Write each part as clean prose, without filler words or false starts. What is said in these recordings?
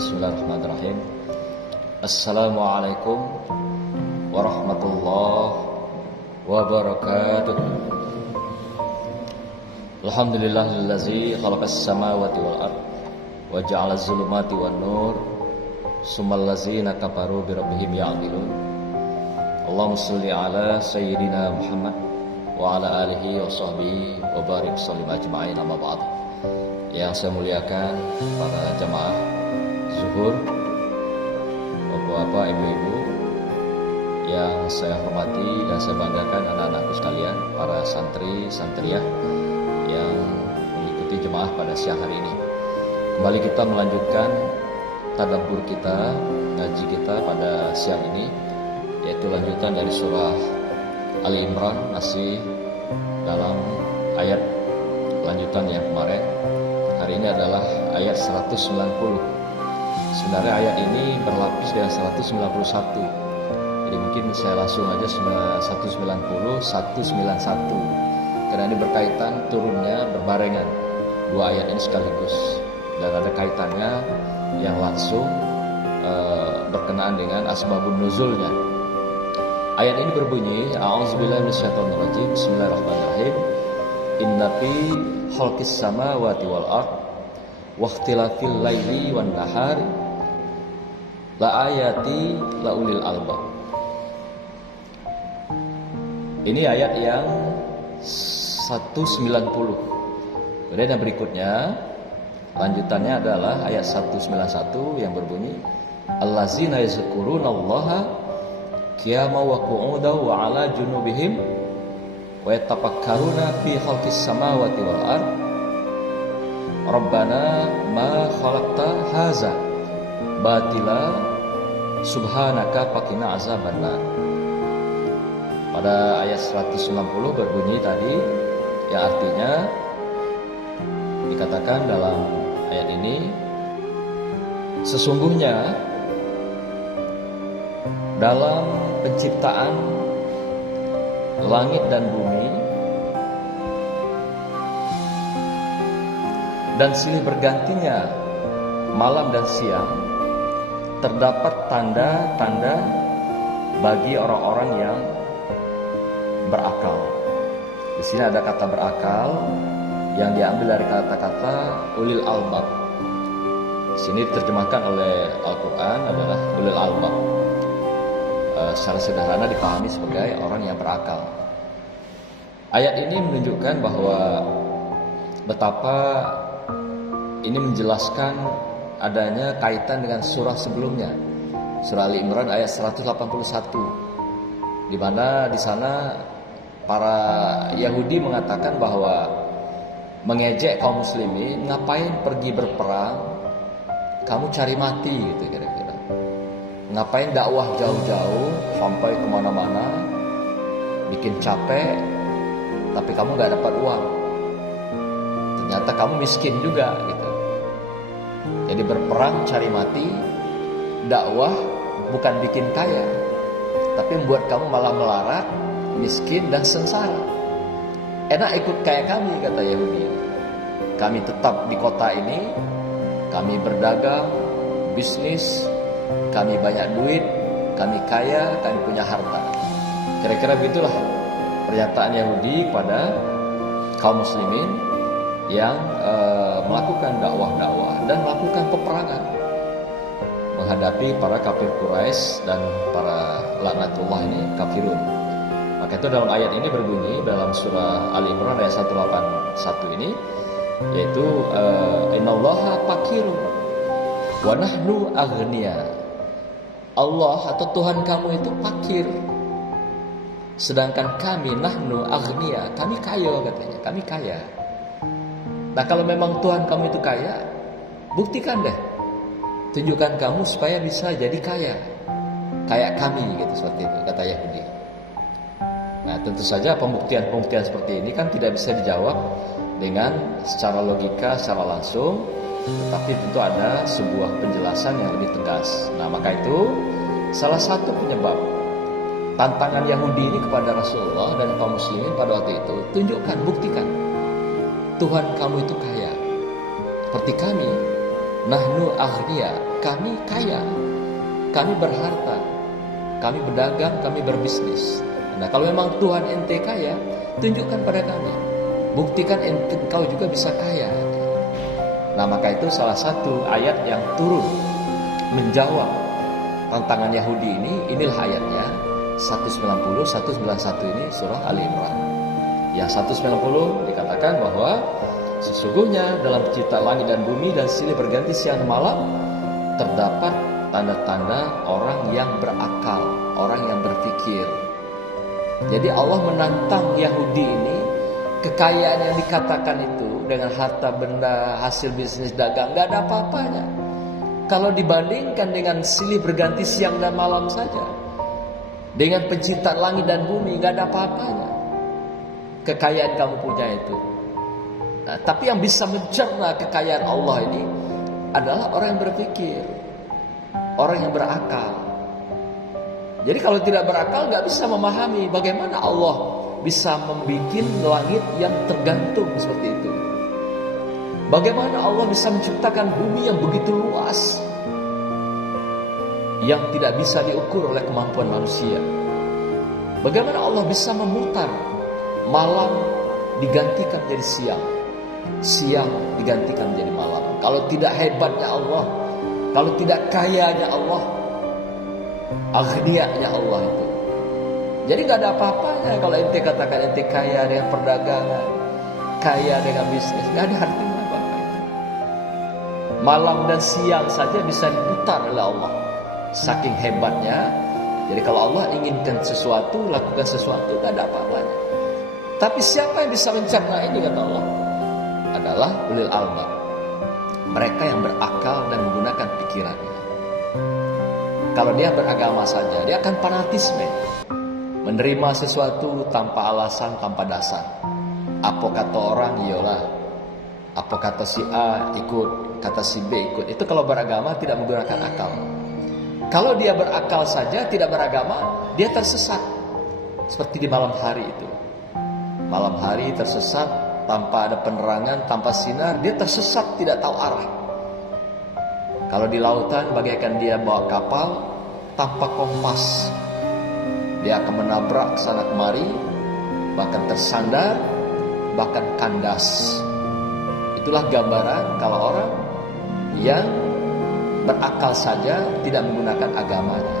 Bismillahirrahmanirrahim. Assalamualaikum warahmatullahi wabarakatuh. Alhamdulillahillazi khalaqas samawati wal ard wa ja'alaz zulumati wan nur summal ladzina kafaru bi rabbihim ya'dilun. Allahumma shalli ala sayyidina Muhammad wa ala alihi wa sahbihi wa barik sallim ajma'in, amma ba'd. Yang saya muliakan para jamaah zuhur, bapak-bapak, ibu-ibu yang saya hormati dan saya banggakan, anak-anakku sekalian, para santri santriah yang mengikuti jemaah pada siang hari ini. Kembali kita melanjutkan tadabbur kita, ngaji kita pada siang ini, yaitu lanjutan dari surah Ali Imran, masih dalam ayat lanjutan yang kemarin. Hari ini adalah ayat 190. Sebenarnya ayat ini berlapis dengan 191. Jadi mungkin saya langsung aja 190, 191. Karena ini berkaitan turunnya berbarengan dua ayat ini sekaligus, dan ada kaitannya yang langsung berkenaan dengan asbabun nuzulnya. Ayat ini berbunyi, A'udzubillahi minasyaitonirrajim, Bismillahirrahmanirrahim. Inna fi khalqis samawati wal ard wa ikhtilafil laili wan nahari la ayati la ulil albab. Ini ayat yang 190. Kemudian yang berikutnya lanjutannya adalah ayat 191 yang berbunyi allazina yazkurunallaha qiyaman wa qu'udan wa 'ala junubihim wa yatafakkaruna fi khalqis samawati wal ard rabbana ma khalaqta haza batila subhanaka faqina azabannar. Pada ayat 190 berbunyi tadi, yang artinya dikatakan dalam ayat ini, sesungguhnya dalam penciptaan langit dan bumi dan silih bergantinya malam dan siang terdapat tanda-tanda bagi orang-orang yang berakal. Di sini ada kata berakal yang diambil dari kata-kata ulil albab. Di sini diterjemahkan oleh Al-Quran adalah ulil albab. Secara sederhana dipahami sebagai orang yang berakal. Ayat ini menunjukkan bahwa betapa ini menjelaskan adanya kaitan dengan surah sebelumnya, surah Ali Imran ayat 181, di mana di sana para Yahudi mengatakan bahwa mengejek kaum muslimin, ngapain pergi berperang, kamu cari mati gitu kira-kira. Ngapain dakwah jauh-jauh sampai kemana-mana, bikin capek, tapi kamu gak dapat uang. Ternyata kamu miskin juga gitu. Jadi berperang cari mati, dakwah bukan bikin kaya, tapi membuat kamu malah melarat, miskin dan sengsara. Enak ikut kayak kami, kata Yahudi. Kami tetap di kota ini, kami berdagang, bisnis, kami banyak duit, kami kaya, kami punya harta. Kira-kira begitulah pernyataan Yahudi kepada kaum muslimin yang melakukan dakwah-dakwah dan melakukan peperangan menghadapi para kafir Quraisy dan para laknatullah ini, kafirun. Maka itu dalam ayat ini berbunyi dalam surah Ali Imran ayat 181 ini, yaitu innallaha fakirun wa nahnu aghnia. Allah atau Tuhan kamu itu fakir, sedangkan kami nahnu aghnia, kami kaya, katanya, kami kaya. Nah, kalau memang Tuhan kamu itu kaya, buktikan deh, tunjukkan kamu supaya bisa jadi kaya kayak kami gitu, seperti itu kata Yahudi. Nah, tentu saja pembuktian-pembuktian seperti ini kan tidak bisa dijawab dengan secara logika, secara langsung, tetapi tentu ada sebuah penjelasan yang lebih tegas. Nah, maka itu salah satu penyebab tantangan Yahudi ini kepada Rasulullah dan kaum muslimin pada waktu itu, tunjukkan, buktikan Tuhan kamu itu kaya seperti kami, nahnu aghnia, kami kaya, kami berharta, kami berdagang, kami berbisnis. Nah, kalau memang Tuhan ente kaya, tunjukkan pada kami, buktikan engkau juga bisa kaya. Nah, maka itu salah satu ayat yang turun menjawab tantangan Yahudi ini. Inilah ayatnya 190, 191 ini surah Ali Imran. Yang 190 dikatakan bahwa sesungguhnya dalam pencipta langit dan bumi dan silih berganti siang dan malam terdapat tanda-tanda orang yang berakal, orang yang berpikir. Jadi Allah menantang Yahudi ini, kekayaan yang dikatakan itu dengan harta benda, hasil bisnis dagang, gak ada apa-apanya kalau dibandingkan dengan silih berganti siang dan malam saja, dengan penciptaan langit dan bumi, gak ada apa-apanya kekayaan kamu punya itu. Nah, tapi yang bisa mencerna kekayaan Allah ini adalah orang yang berpikir, orang yang berakal. Jadi kalau tidak berakal gak bisa memahami bagaimana Allah bisa membuat langit yang tergantung seperti itu. Bagaimana Allah bisa menciptakan bumi yang begitu luas, yang tidak bisa diukur oleh kemampuan manusia. Bagaimana Allah bisa memutar malam digantikan menjadi siang, siang digantikan menjadi malam. Kalau tidak hebatnya Allah, kalau tidak kayanya Allah, aghniyanya Allah itu. Jadi gak ada apa-apanya kalau ente katakan ente kaya dengan perdagangan, kaya dengan bisnis, gak ada artinya apa-apa itu. Malam dan siang saja bisa diputar oleh Allah, saking hebatnya. Jadi kalau Allah inginkan sesuatu, lakukan sesuatu, gak ada apa-apanya. Tapi siapa yang bisa mencerna ini, kata Allah, adalah ulil albab, mereka yang berakal dan menggunakan pikirannya. Kalau dia beragama saja, dia akan fanatisme, menerima sesuatu tanpa alasan, tanpa dasar. Apa kata orang, iyalah. Apa kata si A, ikut. Kata si B, ikut. Itu kalau beragama tidak menggunakan akal. Kalau dia berakal saja, tidak beragama, dia tersesat. Seperti di malam hari itu. Malam hari tersesat, tanpa ada penerangan, tanpa sinar, dia tersesat, tidak tahu arah. Kalau di lautan, bagaikan dia bawa kapal tanpa kompas. Dia akan menabrak sana kemari, bahkan tersandar, bahkan kandas. Itulah gambaran kalau orang yang berakal saja tidak menggunakan agamanya.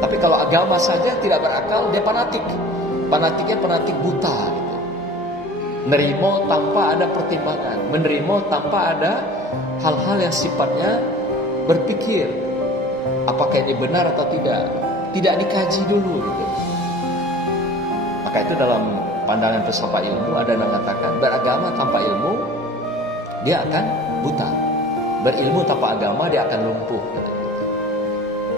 Tapi kalau agama saja tidak berakal, dia fanatik. Fanatiknya fanatik buta gitu. Nerimo tanpa ada pertimbangan, menerima tanpa ada hal-hal yang sifatnya berpikir apakah ini benar atau tidak. Tidak dikaji dulu gitu. Maka itu dalam pandangan filsafat ilmu ada yang mengatakan beragama tanpa ilmu dia akan buta, berilmu tanpa agama dia akan lumpuh gitu.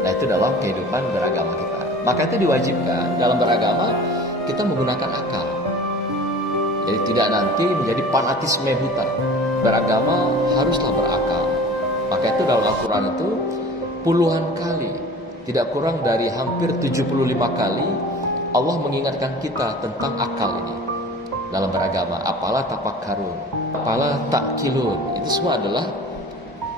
Nah itu dalam kehidupan beragama kita. Maka itu diwajibkan dalam beragama kita menggunakan akal. Jadi tidak nanti menjadi fanatisme buta. Beragama haruslah berakal. Maka itu dalam Al-Quran itu puluhan kali, tidak kurang dari hampir 75 kali Allah mengingatkan kita tentang akal ini dalam beragama. Apalah tafakkarun, apalah ta'qilun. Itu semua adalah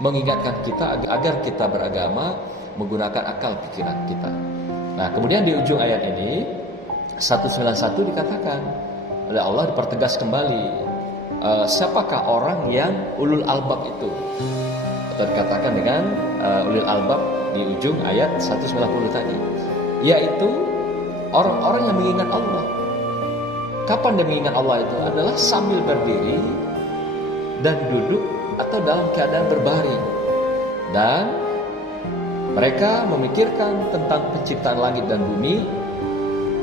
mengingatkan kita agar kita beragama menggunakan akal pikiran kita. Nah, kemudian di ujung ayat ini 191 dikatakan oleh Allah, dipertegas kembali siapakah orang yang ulul albab itu, atau dikatakan dengan ulul albab di ujung ayat 190 tadi, yaitu orang-orang yang mengingat Allah. Kapan dia mengingat Allah itu? Adalah sambil berdiri dan duduk atau dalam keadaan berbaring. Dan mereka memikirkan tentang penciptaan langit dan bumi.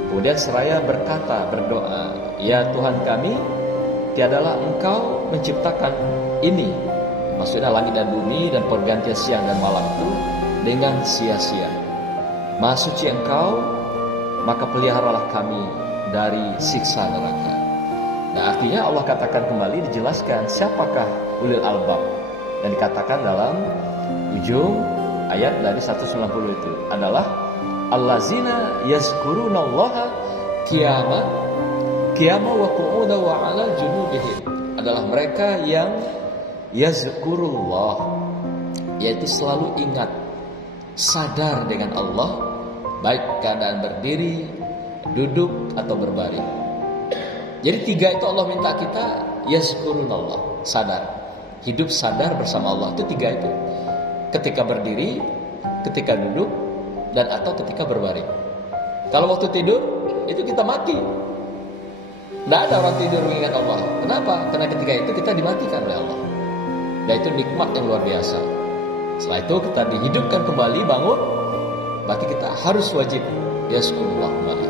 Kemudian seraya berkata, berdoa, ya Tuhan kami, tiadalah Engkau menciptakan ini, maksudnya langit dan bumi dan pergantian siang dan malam itu, dengan sia-sia. Maha suci Engkau, maka peliharalah kami dari siksa neraka. Nah, artinya Allah katakan kembali, dijelaskan siapakah ulil albab, dan dikatakan dalam ujung ayat dari 190 itu adalah allazina yazkurunallaha qiyama wa qu'uda wa 'ala junubihim, adalah mereka yang yazkurullah, yaitu selalu ingat, sadar dengan Allah, baik keadaan berdiri, duduk atau berbaring. Jadi 3 itu Allah minta kita yazkurunallah, sadar, hidup sadar bersama Allah. Itu 3 itu, ketika berdiri, ketika duduk, dan atau ketika berbaring. Kalau waktu tidur itu kita mati. Tidak ada orang tidur mengingat Allah. Kenapa? Karena ketika itu kita dimatikan oleh Allah. Dan itu nikmat yang luar biasa. Setelah itu kita dihidupkan kembali, bangun, berarti kita harus wajib yazkurullah kembali.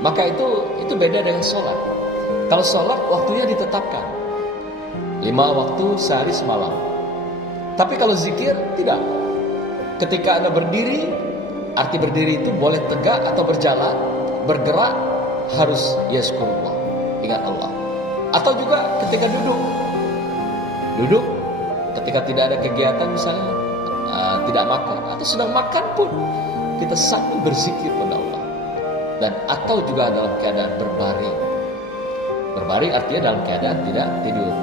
Maka itu beda dengan sholat. Kalau sholat waktunya ditetapkan 5 waktu sehari semalam. Tapi kalau zikir tidak. Ketika Anda berdiri, arti berdiri itu boleh tegak atau berjalan, bergerak, harus yazkurullah, ingat Allah. Atau juga ketika duduk ketika tidak ada kegiatan misalnya, tidak makan atau sedang makan pun kita sambil berzikir pada Allah. Dan atau juga dalam keadaan berbaring. Berbaring artinya dalam keadaan tidak tidur,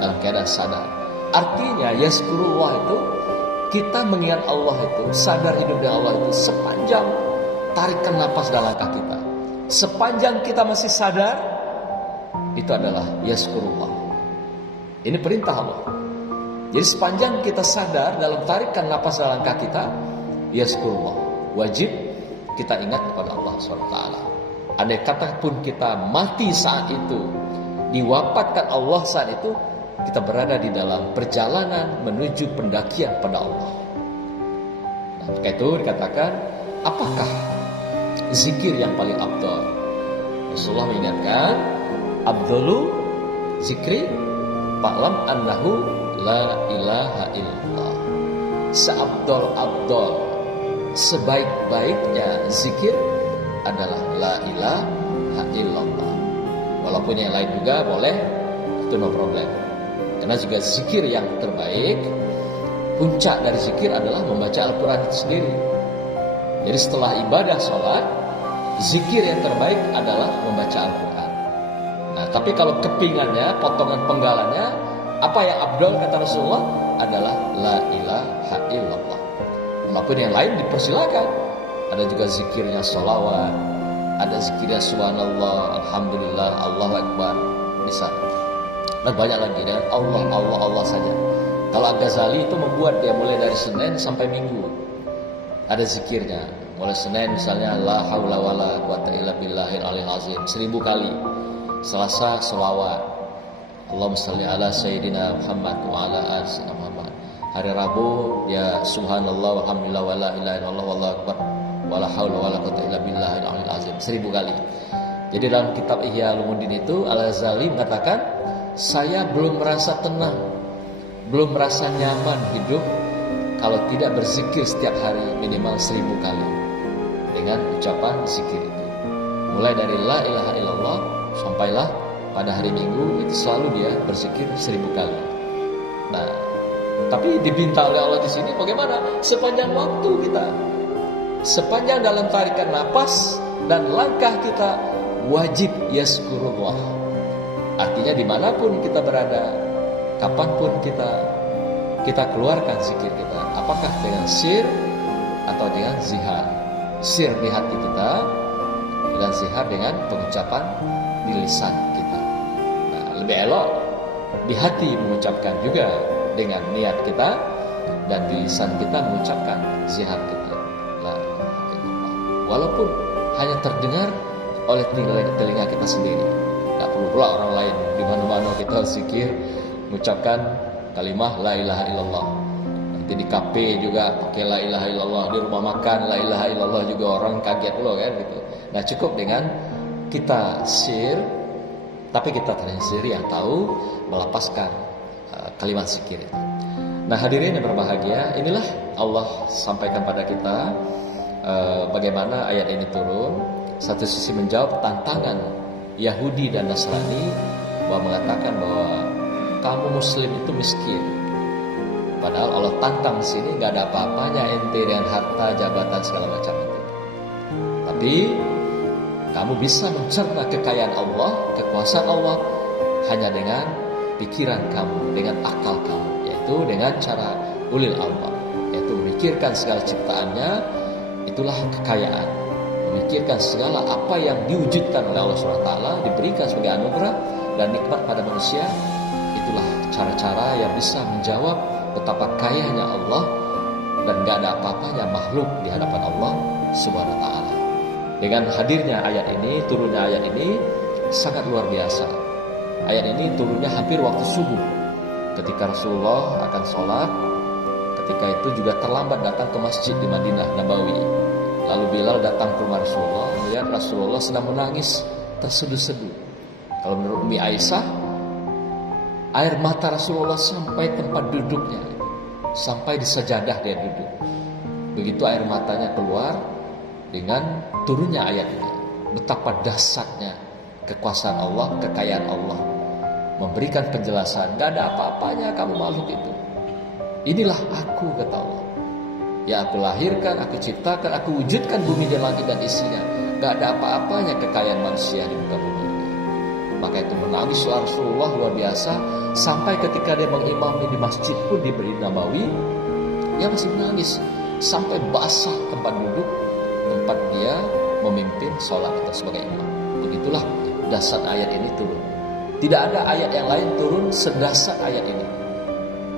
dalam keadaan sadar. Artinya yazkurullah itu kita mengingat Allah itu, sadar hidup dengan Allah itu sepanjang tarikan napas dalam langkah kita. Sepanjang kita masih sadar, itu adalah yazkurullah. Ini perintah Allah. Jadi sepanjang kita sadar dalam tarikan napas dalam langkah kita, yazkurullah, wajib kita ingat kepada Allah SWT. Andai kata pun kita mati saat itu, diwafatkan Allah saat itu, kita berada di dalam perjalanan menuju pendakian pada Allah. Nah, maka itu dikatakan, apakah zikir yang paling afdal? Rasulullah mengingatkan, afdalu zikri fa'lam annahu la ilaha illallah. Seabdal-abdal, sebaik-baiknya zikir adalah la ilaha illallah. Walaupun yang lain juga boleh, itu no problem. Karena juga zikir yang terbaik, puncak dari zikir adalah membaca Al-Quran itu sendiri. Jadi setelah ibadah sholat, zikir yang terbaik adalah membaca Al-Quran. Nah, tapi kalau kepingannya, potongan penggalannya, apa yang abdul kata Rasulullah adalah la ilaha illallah. Walaupun yang lain dipersilakan. Ada juga zikirnya sholawat, ada zikirnya subhanallah, alhamdulillah, Allahu Akbar, bisa. Dan banyak lagi dengan Allah saja. Kalau Al-Ghazali itu membuat dia mulai dari Senin sampai Minggu ada zikirnya. Mulai Senin misalnya la haula wala quwata illa billahil aliyil azim 1000 kali. Selasa selawat, Allahumma shalli ala sayyidina Muhammad wa ala ali sayyidina Muhammad. Hari Rabu ya subhanallah walhamdulillah wala ilaha illallah wallahu akbar wala haula wala quwata illa billahil aliyil azim 1000 kali. Jadi dalam kitab Ihya Ulumuddin itu Al-Ghazali mengatakan, saya belum merasa tenang, belum merasa nyaman hidup kalau tidak berzikir setiap hari minimal 1000 kali dengan ucapan zikir itu. Mulai dari la ilaha illallah sampailah pada hari Minggu itu selalu dia berzikir 1000 kali. Nah, tapi dibinta oleh Allah di sini bagaimana? Sepanjang waktu kita, sepanjang dalam tarikan napas dan langkah kita wajib yazkurullah. Artinya dimanapun kita berada, kapanpun kita keluarkan zikir kita, apakah dengan sir atau dengan zihar. Sir di hati kita dan zihar dengan pengucapan di lisan kita. Nah, lebih elok di hati mengucapkan juga dengan niat kita, dan di lisan kita mengucapkan zihar kita. La ilaha illallah. Walaupun hanya terdengar oleh telinga kita sendiri. Tak perlu pula orang lain. Di mana-mana kita zikir, mengucapkan kalimah la ilaha illallah. Nanti di kafe juga pakai la ilaha illallah, di rumah makan la ilaha illallah juga orang kaget loh kan gitu. Nah, cukup dengan kita sir, tapi kita sendiri yang tahu melepaskan kalimat zikir itu. Nah, hadirin yang berbahagia, inilah Allah sampaikan pada kita bagaimana ayat ini turun. Satu sisi menjawab tantangan Yahudi dan Nasrani bahwa mengatakan bahwa kamu Muslim itu miskin. Padahal Allah tantang di sini nggak ada apa-apanya ente dengan harta, jabatan segala macam itu. Tapi kamu bisa mencerna kekayaan Allah, kekuasaan Allah hanya dengan pikiran kamu, dengan akal kamu, yaitu dengan cara ulil albab, yaitu memikirkan segala ciptaannya, itulah kekayaan. Memikirkan segala apa yang diwujudkan oleh Allah SWT, diberikan sebagai anugerah dan nikmat pada manusia, itulah cara-cara yang bisa menjawab betapa kayanya Allah dan gak ada apa-apanya makhluk di hadapan Allah Subhanahu wa ta'ala. Dengan hadirnya ayat ini, turunnya ayat ini sangat luar biasa. Ayat ini turunnya hampir waktu subuh, ketika Rasulullah akan sholat. Ketika itu juga terlambat datang ke masjid di Madinah Nabawi. Lalu Bilal datang ke rumah Rasulullah, melihat Rasulullah sedang menangis terseduh-seduh. Kalau menurut Ummi Aisyah, air mata Rasulullah sampai tempat duduknya, sampai di sajadah dia duduk. Begitu air matanya keluar dengan turunnya ayat ini. Betapa dahsyatnya kekuasaan Allah, kekayaan Allah. Memberikan penjelasan, gak ada apa-apanya kamu makhluk itu. Inilah aku, kata Allah. Ya, aku lahirkan, aku ciptakan, aku wujudkan bumi dan langit dan isinya. Gak ada apa-apanya kekayaan manusia di muka bumi ini. Maka itu menangis Rasulullah luar biasa. Sampai ketika dia mengimami di masjid pun di Madinah Nabawi, dia masih menangis. Sampai basah tempat duduk, tempat dia memimpin sholat atau sebagai imam. Begitulah dasar ayat ini turun. Tidak ada ayat yang lain turun sedasar ayat ini.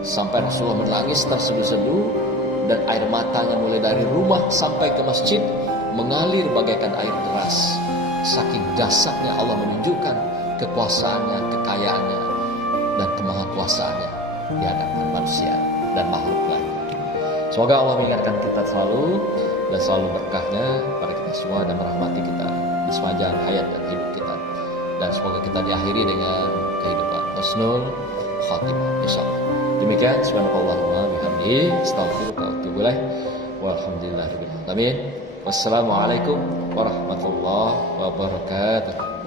Sampai Rasulullah menangis terseduh-seduh, dan air matanya mulai dari rumah sampai ke masjid mengalir bagaikan air deras. Saking dahsyatnya Allah menunjukkan kekuasaannya, kekayaannya, dan kemahakuasaannya di hadapan manusia dan makhluk lainnya. Semoga Allah mengingatkan kita selalu dan selalu berkahnya pada kita semua dan merahmati kita di sepanjang hayat dan hidup kita. Dan semoga kita diakhiri dengan kehidupan husnul khatimah, insyaallah. Demikian, subhanallahumma bihamdihi, astaghfiruka wa atubu ilaik. Walhamdulillahirabbil alamin. Wassalamualaikum warahmatullahi wabarakatuh.